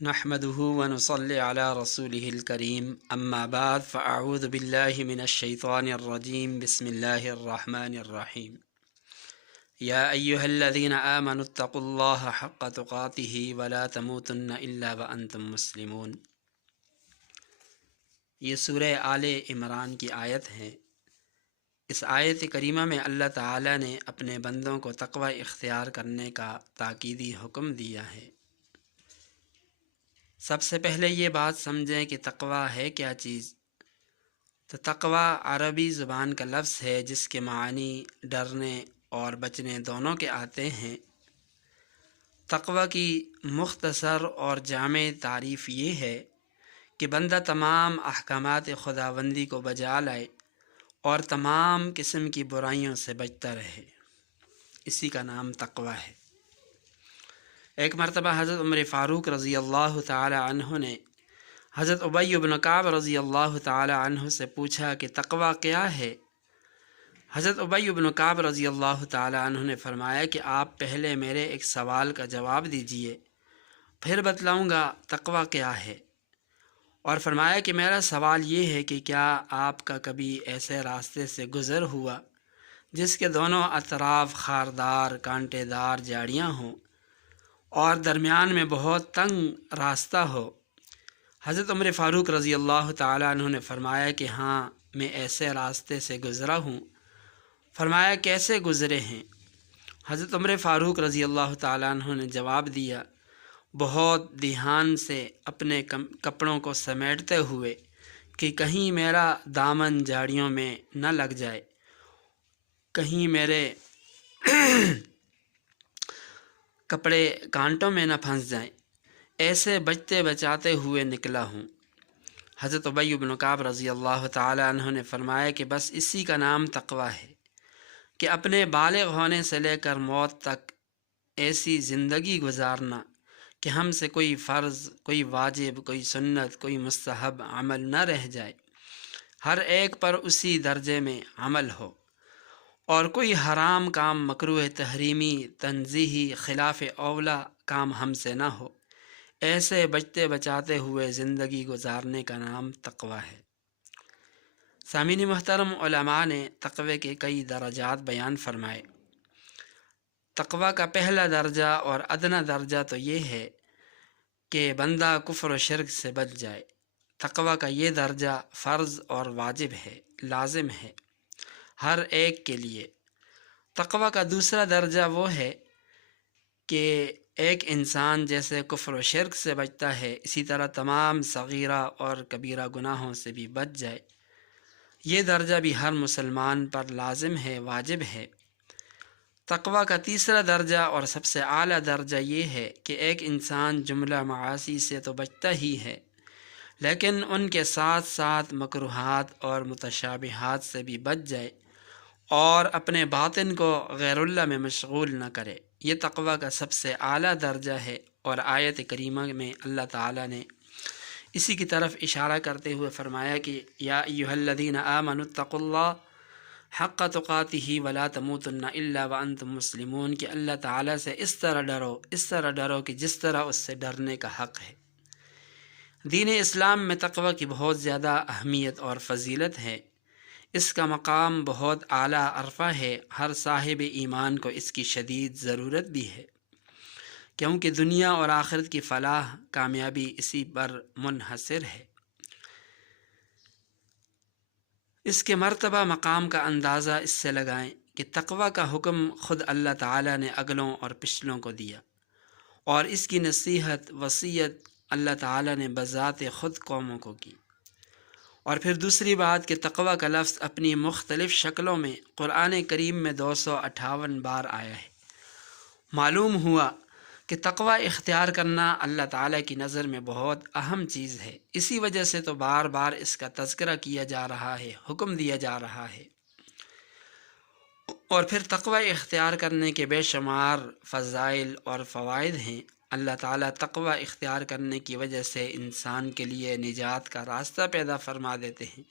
نحمده ونصلي على رسوله الكريم اما بعد فاعوذ بالله من الشيطان الرجيم بسم الله الرحمن الرحيم يا أيها الذين آمنوا اتقوا الله حق تقاته ولا تموتن إلا وأنتم مسلمون۔ یہ سورہ آل عمران کی آیت ہے۔ اس آیت کریمہ میں اللہ تعالیٰ نے اپنے بندوں کو تقوی اختیار کرنے کا تاکیدی حکم دیا ہے۔ سب سے پہلے یہ بات سمجھیں کہ تقوی ہے کیا چیز۔ تو تقوی عربی زبان کا لفظ ہے جس کے معنی ڈرنے اور بچنے دونوں کے آتے ہیں۔ تقوی کی مختصر اور جامع تعریف یہ ہے کہ بندہ تمام احکامات خداوندی کو بجا لائے اور تمام قسم کی برائیوں سے بچتا رہے، اسی کا نام تقوی ہے۔ ایک مرتبہ حضرت عمر فاروق رضی اللہ تعالی عنہ نے حضرت ابی بن کعب رضی اللہ تعالی عنہ سے پوچھا کہ تقوی کیا ہے؟ حضرت ابی بن کعب رضی اللہ تعالی عنہ نے فرمایا کہ آپ پہلے میرے ایک سوال کا جواب دیجئے، پھر بتلاؤں گا تقوی کیا ہے۔ اور فرمایا کہ میرا سوال یہ ہے کہ کیا آپ کا کبھی ایسے راستے سے گزر ہوا جس کے دونوں اطراف خاردار کانٹے دار جھاڑیاں ہوں اور درمیان میں بہت تنگ راستہ ہو؟ حضرت عمر فاروق رضی اللہ تعالی عنہ نے فرمایا کہ ہاں، میں ایسے راستے سے گزرا ہوں۔ فرمایا کیسے گزرے ہیں؟ حضرت عمر فاروق رضی اللہ تعالی عنہ نے جواب دیا، بہت دھیان سے اپنے کپڑوں کو سمیٹتے ہوئے کہ کہیں میرا دامن جھاڑیوں میں نہ لگ جائے، کہیں میرے کپڑے کانٹوں میں نہ پھنس جائیں، ایسے بچتے بچاتے ہوئے نکلا ہوں۔ حضرت ابی بن کعب رضی اللہ تعالی عنہ نے فرمایا کہ بس اسی کا نام تقوی ہے کہ اپنے بالغ ہونے سے لے کر موت تک ایسی زندگی گزارنا کہ ہم سے کوئی فرض، کوئی واجب، کوئی سنت، کوئی مستحب عمل نہ رہ جائے، ہر ایک پر اسی درجے میں عمل ہو، اور کوئی حرام کام، مکروہ تحریمی، تنزیہی، خلاف اولا کام ہم سے نہ ہو، ایسے بچتے بچاتے ہوئے زندگی گزارنے کا نام تقوی ہے۔ سامعین محترم، علماء نے تقوی کے کئی درجات بیان فرمائے۔ تقوی کا پہلا درجہ اور ادنیٰ درجہ تو یہ ہے کہ بندہ کفر و شرک سے بچ جائے۔ تقوی کا یہ درجہ فرض اور واجب ہے، لازم ہے ہر ایک کے لیے۔ تقوی کا دوسرا درجہ وہ ہے کہ ایک انسان جیسے کفر و شرک سے بچتا ہے، اسی طرح تمام صغیرہ اور کبیرہ گناہوں سے بھی بچ جائے۔ یہ درجہ بھی ہر مسلمان پر لازم ہے، واجب ہے۔ تقوی کا تیسرا درجہ اور سب سے اعلیٰ درجہ یہ ہے کہ ایک انسان جملہ معاصی سے تو بچتا ہی ہے، لیکن ان کے ساتھ ساتھ مکروہات اور متشابہات سے بھی بچ جائے اور اپنے باطن کو غیر اللہ میں مشغول نہ کرے۔ یہ تقوی کا سب سے اعلیٰ درجہ ہے، اور آیت کریمہ میں اللہ تعالیٰ نے اسی کی طرف اشارہ کرتے ہوئے فرمایا کہ یا ایھا الذین آمنوا اتقوا اللہ حق تقاتہ ولا تموتن الا وانتم مسلمون، کہ اللہ تعالیٰ سے اس طرح ڈرو کہ جس طرح اس سے ڈرنے کا حق ہے۔ دین اسلام میں تقوی کی بہت زیادہ اہمیت اور فضیلت ہے، اس کا مقام بہت اعلیٰ عرفہ ہے، ہر صاحب ایمان کو اس کی شدید ضرورت بھی ہے، کیونکہ دنیا اور آخرت کی فلاح کامیابی اسی پر منحصر ہے۔ اس کے مرتبہ مقام کا اندازہ اس سے لگائیں کہ تقوی کا حکم خود اللہ تعالیٰ نے اگلوں اور پچھلوں کو دیا، اور اس کی نصیحت، وصیت اللہ تعالیٰ نے بذات خود قوموں کو کی۔ اور پھر دوسری بات کہ تقوی کا لفظ اپنی مختلف شکلوں میں قرآن کریم میں 258 بار آیا ہے۔ معلوم ہوا کہ تقوی اختیار کرنا اللہ تعالیٰ کی نظر میں بہت اہم چیز ہے، اسی وجہ سے تو بار بار اس کا تذکرہ کیا جا رہا ہے، حکم دیا جا رہا ہے۔ اور پھر تقوی اختیار کرنے کے بے شمار فضائل اور فوائد ہیں۔ اللہ تعالیٰ تقوی اختیار کرنے کی وجہ سے انسان کے لیے نجات کا راستہ پیدا فرما دیتے ہیں،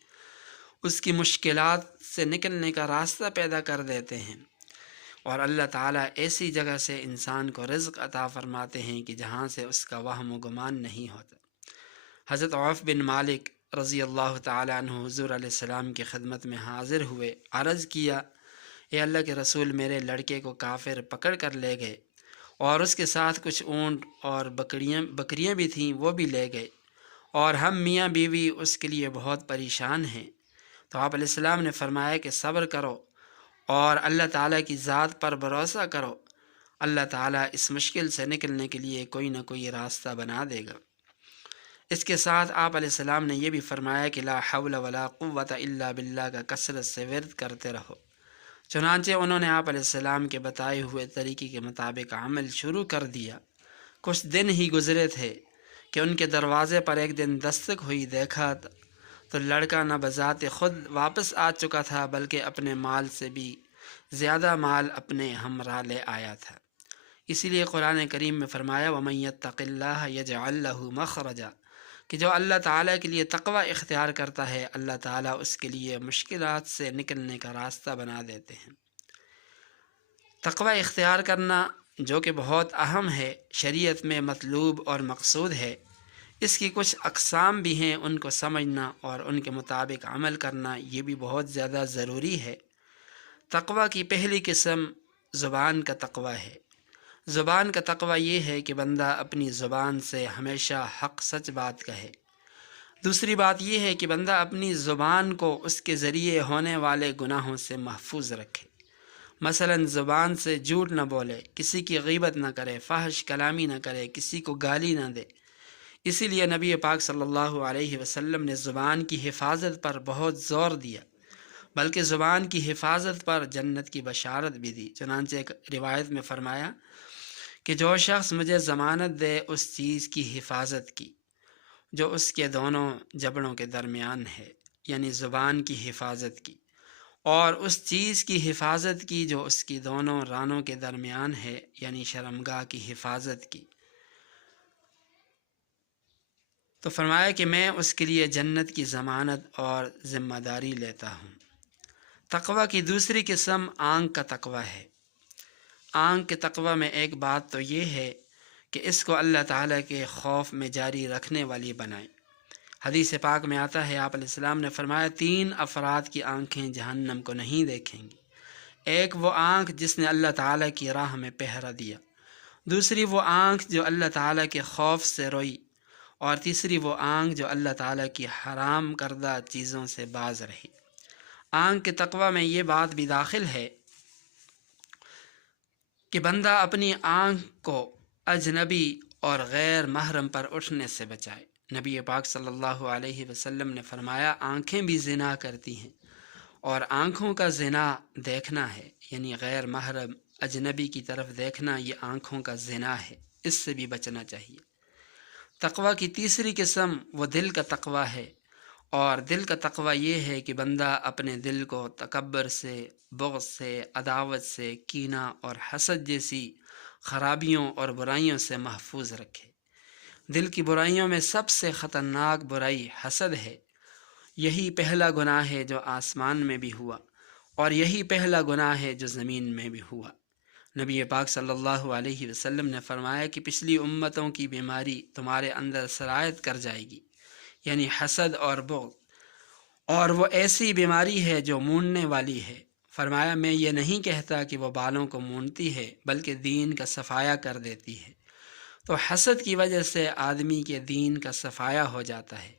اس کی مشکلات سے نکلنے کا راستہ پیدا کر دیتے ہیں، اور اللہ تعالیٰ ایسی جگہ سے انسان کو رزق عطا فرماتے ہیں کہ جہاں سے اس کا وہم و گمان نہیں ہوتا۔ حضرت عوف بن مالک رضی اللہ تعالیٰ عنہ حضور علیہ السلام کی خدمت میں حاضر ہوئے، عرض کیا، اے اللہ کے رسول، میرے لڑکے کو کافر پکڑ کر لے گئے اور اس کے ساتھ کچھ اونٹ اور بکریاں بھی تھیں، وہ بھی لے گئے، اور ہم میاں بیوی اس کے لیے بہت پریشان ہیں۔ تو آپ علیہ السلام نے فرمایا کہ صبر کرو اور اللہ تعالیٰ کی ذات پر بھروسہ کرو، اللہ تعالیٰ اس مشکل سے نکلنے کے لیے کوئی نہ کوئی راستہ بنا دے گا۔ اس کے ساتھ آپ علیہ السلام نے یہ بھی فرمایا کہ لا حول ولا قوت الا باللہ کا کثرت سے ورد کرتے رہو۔ چنانچہ انہوں نے آپ علیہ السلام کے بتائے ہوئے طریقے کے مطابق عمل شروع کر دیا۔ کچھ دن ہی گزرے تھے کہ ان کے دروازے پر ایک دن دستک ہوئی، دیکھا تو لڑکا نہ بذات خود واپس آ چکا تھا بلکہ اپنے مال سے بھی زیادہ مال اپنے ہمراہ لے آیا تھا۔ اسی لیے قرآن کریم میں فرمایا وَمَن يَتَّقِ اللَّهَ يَجْعَل لَّهُ مَخْرَجًا، کہ جو اللہ تعالیٰ کے لیے تقوی اختیار کرتا ہے، اللہ تعالیٰ اس کے لیے مشکلات سے نکلنے کا راستہ بنا دیتے ہیں۔ تقوی اختیار کرنا جو کہ بہت اہم ہے، شریعت میں مطلوب اور مقصود ہے، اس کی کچھ اقسام بھی ہیں، ان کو سمجھنا اور ان کے مطابق عمل کرنا یہ بھی بہت زیادہ ضروری ہے۔ تقوی کی پہلی قسم زبان کا تقوی ہے۔ زبان کا تقوی یہ ہے کہ بندہ اپنی زبان سے ہمیشہ حق سچ بات کہے۔ دوسری بات یہ ہے کہ بندہ اپنی زبان کو اس کے ذریعے ہونے والے گناہوں سے محفوظ رکھے۔ مثلا زبان سے جھوٹ نہ بولے، کسی کی غیبت نہ کرے، فحش کلامی نہ کرے، کسی کو گالی نہ دے۔ اسی لیے نبی پاک صلی اللہ علیہ وسلم نے زبان کی حفاظت پر بہت زور دیا، بلکہ زبان کی حفاظت پر جنت کی بشارت بھی دی۔ چنانچہ ایک روایت میں فرمایا کہ جو شخص مجھے ضمانت دے اس چیز کی حفاظت کی جو اس کے دونوں جبڑوں کے درمیان ہے، یعنی زبان کی حفاظت کی، اور اس چیز کی حفاظت کی جو اس کی دونوں رانوں کے درمیان ہے، یعنی شرمگاہ کی حفاظت کی، تو فرمایا کہ میں اس کے لیے جنت کی ضمانت اور ذمہ داری لیتا ہوں۔ تقوی کی دوسری قسم آنکھ کا تقوی ہے۔ آنکھ کے تقوی میں ایک بات تو یہ ہے کہ اس کو اللہ تعالیٰ کے خوف میں جاری رکھنے والی بنائے۔ حدیث پاک میں آتا ہے، آپ علیہ السلام نے فرمایا 3 افراد کی آنکھیں جہنم کو نہیں دیکھیں گی۔ ایک وہ آنکھ جس نے اللہ تعالیٰ کی راہ میں پہرا دیا، دوسری وہ آنکھ جو اللہ تعالیٰ کے خوف سے روئی، اور تیسری وہ آنکھ جو اللہ تعالیٰ کی حرام کردہ چیزوں سے باز رہی۔ آنکھ کے تقوی میں یہ بات بھی داخل ہے کہ بندہ اپنی آنکھ کو اجنبی اور غیر محرم پر اٹھنے سے بچائے۔ نبی پاک صلی اللہ علیہ وسلم نے فرمایا آنکھیں بھی زنا کرتی ہیں، اور آنکھوں کا زنا دیکھنا ہے، یعنی غیر محرم اجنبی کی طرف دیکھنا، یہ آنکھوں کا زنا ہے، اس سے بھی بچنا چاہیے۔ تقوی کی تیسری قسم وہ دل کا تقوی ہے، اور دل کا تقوی یہ ہے کہ بندہ اپنے دل کو تکبر سے، بغض سے، عداوت سے، کینہ اور حسد جیسی خرابیوں اور برائیوں سے محفوظ رکھے۔ دل کی برائیوں میں سب سے خطرناک برائی حسد ہے۔ یہی پہلا گناہ ہے جو آسمان میں بھی ہوا، اور یہی پہلا گناہ ہے جو زمین میں بھی ہوا۔ نبی پاک صلی اللہ علیہ وسلم نے فرمایا کہ پچھلی امتوں کی بیماری تمہارے اندر سرایت کر جائے گی، یعنی حسد اور بغض، اور وہ ایسی بیماری ہے جو موننے والی ہے۔ فرمایا میں یہ نہیں کہتا کہ وہ بالوں کو مونتی ہے، بلکہ دین کا صفایا کر دیتی ہے۔ تو حسد کی وجہ سے آدمی کے دین کا صفایا ہو جاتا ہے،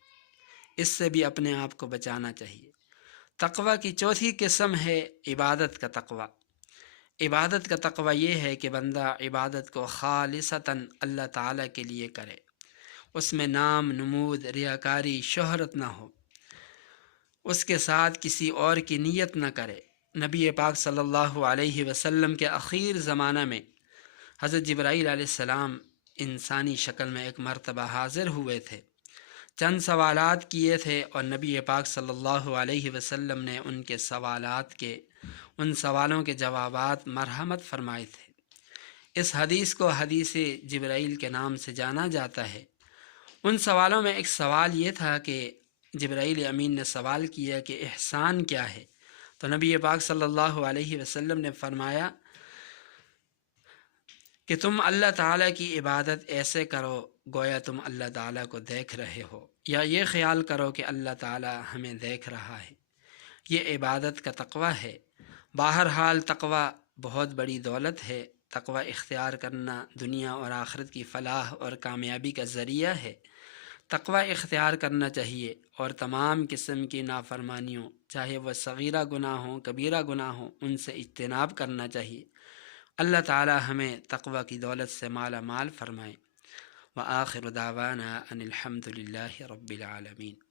اس سے بھی اپنے آپ کو بچانا چاہیے۔ تقوی کی چوتھی قسم ہے عبادت کا تقوی۔ عبادت کا تقوی یہ ہے کہ بندہ عبادت کو خالصتاً اللہ تعالیٰ کے لیے کرے، اس میں نام، نمود، ریاکاری، شہرت نہ ہو، اس کے ساتھ کسی اور کی نیت نہ کرے۔ نبی پاک صلی اللہ علیہ وسلم کے اخیر زمانہ میں حضرت جبرائیل علیہ السلام انسانی شکل میں ایک مرتبہ حاضر ہوئے تھے، چند سوالات کیے تھے، اور نبی پاک صلی اللہ علیہ وسلم نے ان کے ان سوالوں کے جوابات مرحمت فرمائے تھے۔ اس حدیث کو حدیث جبرائیل کے نام سے جانا جاتا ہے۔ ان سوالوں میں ایک سوال یہ تھا کہ جبرائیل امین نے سوال کیا کہ احسان کیا ہے؟ تو نبی پاک صلی اللہ علیہ وسلم نے فرمایا کہ تم اللہ تعالیٰ کی عبادت ایسے کرو گویا تم اللہ تعالیٰ کو دیکھ رہے ہو، یا یہ خیال کرو کہ اللہ تعالیٰ ہمیں دیکھ رہا ہے۔ یہ عبادت کا تقوی ہے۔ بہرحال تقوی بہت بڑی دولت ہے۔ تقوی اختیار کرنا دنیا اور آخرت کی فلاح اور کامیابی کا ذریعہ ہے۔ تقوی اختیار کرنا چاہیے اور تمام قسم کی نافرمانیوں، چاہے وہ صغیرہ گناہ ہوں کبیرہ گناہ ہوں، ان سے اجتناب کرنا چاہیے۔ اللہ تعالی ہمیں تقوی کی دولت سے مالا مال فرمائے۔ وآخر دعوانا ان الحمد للہ رب العالمین۔